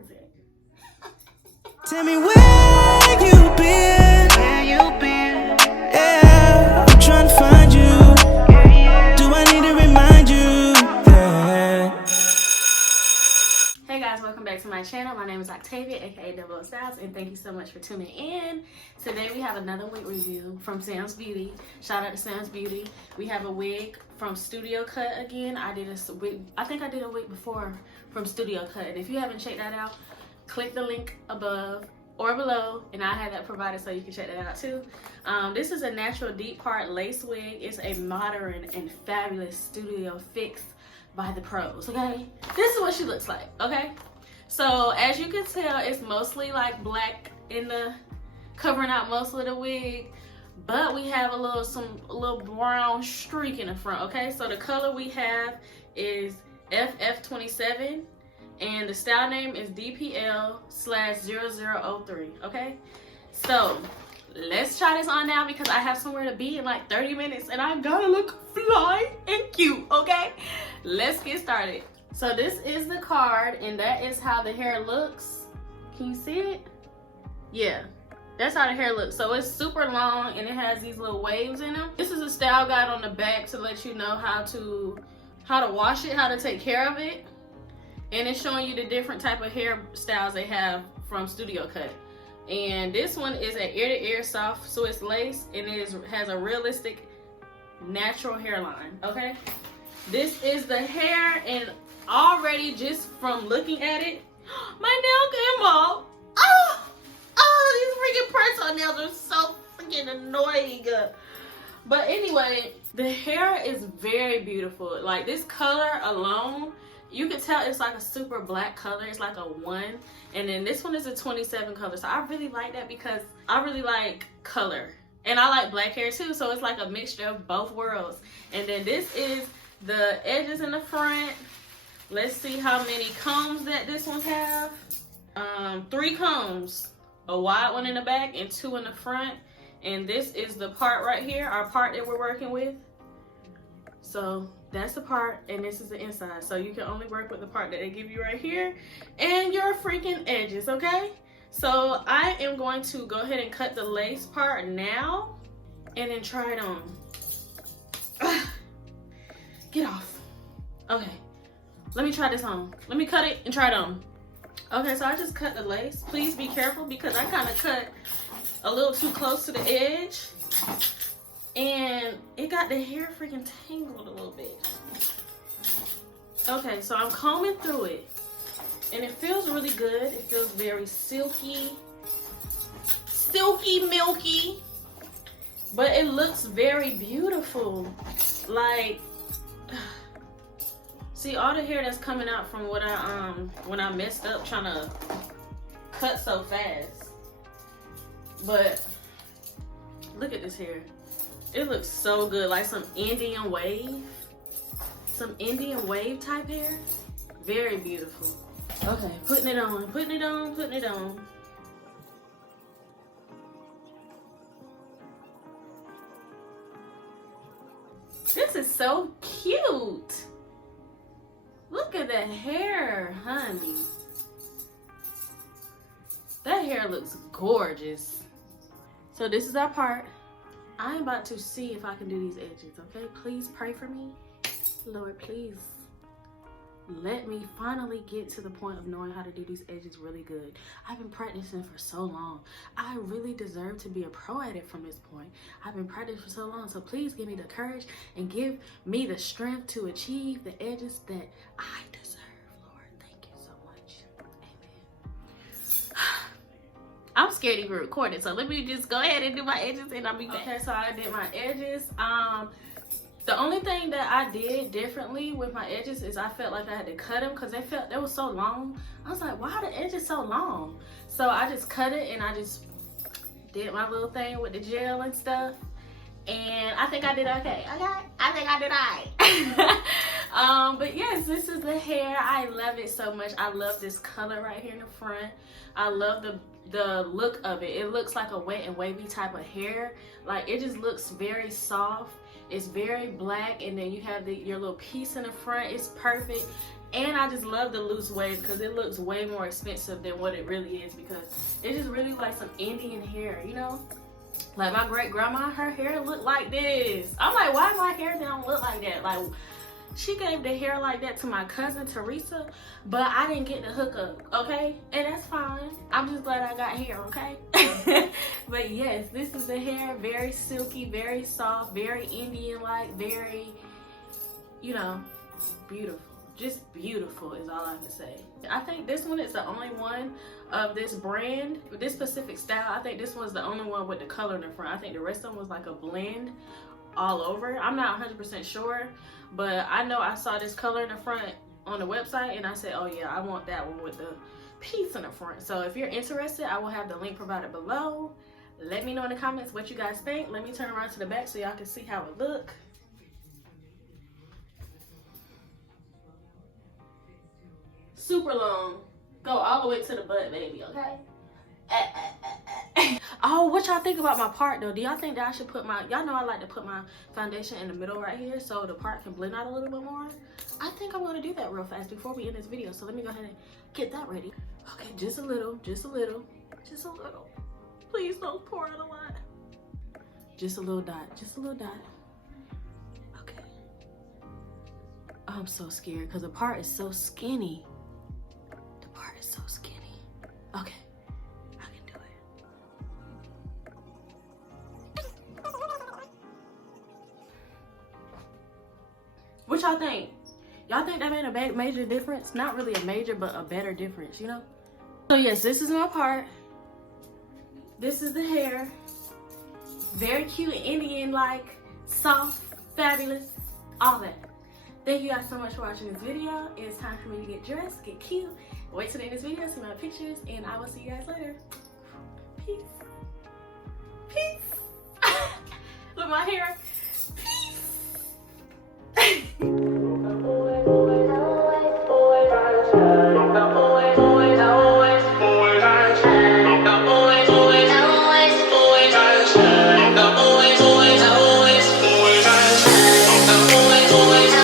it. Tell me where you been, yeah, I'm trying to find you, do I need to remind you that? Hey guys, welcome back to my channel. My name is Octavia, aka DPL003, and thank you so much for tuning in. Today we have another wig review from Sam's Beauty. Shout out to Sam's Beauty. We have a wig from Studio Cut again. I think I did a wig before from Studio Cut, and if you haven't checked that out, click the link above or below, and I have that provided so you can check that out too. This is a natural deep part lace wig. It's a modern and fabulous studio fix by the pros, okay? This is what she looks like, okay? So as you can tell, it's mostly like black in the covering out most of the wig, but we have a little brown streak in the front, okay? So the color we have is FF27 and the style name is DPL003, okay? So let's try this on now because I have somewhere to be in like 30 minutes and I gotta look fly and cute, okay? Let's get started. So this is the card and that is how the hair looks. Can you see it? Yeah, that's how the hair looks. So it's super long and it has these little waves in them. This is a style guide on the back to let you know how to wash it, how to take care of it. And it's showing you the different type of hairstyles they have from Studio Cut. And this one is an ear-to-ear soft Swiss lace, and it has a realistic, natural hairline, okay? This is the hair, and already just from looking at it, my nail came off. These freaking press-on nails are so freaking annoying. But anyway, the hair is very beautiful. Like this color alone, you can tell it's like a super black color. It's like a 1. And then this one is a 27 color. So I really like that because I really like color. And I like black hair too. So it's like a mixture of both worlds. And then this is the edges in the front. Let's see how many combs that this one have. 3 combs. A wide one in the back and 2 in the front. And this is the part right here, our part that we're working with. So that's the part, and this is the inside. So you can only work with the part that they give you right here and your freaking edges, okay? So I am going to go ahead and cut the lace part now and then try it on. Get off. Okay, let me try this on. Let me cut it and try it on. Okay, so I just cut the lace. Please be careful because I kind of cut a little too close to the edge. And it got the hair freaking tangled a little bit. Okay, so I'm combing through it. And it feels really good. It feels very silky. Silky, milky. But it looks very beautiful. Like, see all the hair that's coming out from what when I messed up trying to cut so fast. But look at this hair. It looks so good, like some Indian wave. Some Indian wave type hair. Very beautiful. Okay, putting it on, putting it on, putting it on. This is so cute. Look at that hair, honey. That hair looks gorgeous. So this is our part. I'm about to see if I can do these edges, okay? Please pray for me. Lord, please let me finally get to the point of knowing how to do these edges really good. I've been practicing for so long. I really deserve to be a pro at it from this point. I've been practicing for so long, so please give me the courage and give me the strength to achieve the edges that I deserve, Lord. Thank you so much. Amen. I'm scared to record it, so let me just go ahead and do my edges and I'll be back. Okay, so I did my edges. The only thing that I did differently with my edges is I felt like I had to cut them because they were so long. I was like, why are the edges so long? So I just cut it and I just did my little thing with the gel and stuff. And I think I did okay. I think I did alright. But yes, this is the hair. I love it so much. I love this color right here in the front. I love the look of it. It looks like a wet and wavy type of hair. Like it just looks very soft. It's very black, and then you have your little piece in the front. It's perfect. And I just love the loose waves because it looks way more expensive than what it really is, because it's just really like some Indian hair, you know? Like my great grandma, her hair looked like this. I'm like, why my hair don't look like that? Like, she gave the hair like that to my cousin Teresa, but I didn't get the hookup, okay? And that's fine. I'm just glad I got hair, okay? But yes, this is the hair, very silky, very soft, very Indian-like, very, you know, beautiful. Just beautiful is all I can say. I think this one is the only one of this brand, this specific style. I think this one's the only one with the color in the front. I think the rest of them was like a blend all over. I'm not 100% sure, but I know I saw this color in the front on the website and I said, oh yeah, I want that one with the piece in the front. So if you're interested, I will have the link provided below. Let me know in the comments what you guys think. Let me turn around to the back so y'all can see how it look. Super long. Go all the way to the butt, baby, okay? Oh, what y'all think about my part though? Do y'all think that I should put my, y'all know I like to put my foundation in the middle right here so the part can blend out a little bit more? I think I'm gonna do that real fast before we end this video. So let me go ahead and get that ready. Okay, just a little, just a little, just a little. Please don't pour out a lot. Just a little dot, just a little dot. Okay. I'm so scared because the part is so skinny. The part is so skinny. Okay. What y'all think? Y'all think that made a major difference? Not really a major, but a better difference, you know? So yes, this is my part. This is the hair. Very cute, Indian-like, soft, fabulous, all that. Thank you guys so much for watching this video. It's time for me to get dressed, get cute. Wait till the end of this video, see my pictures, and I will see you guys later. Peace.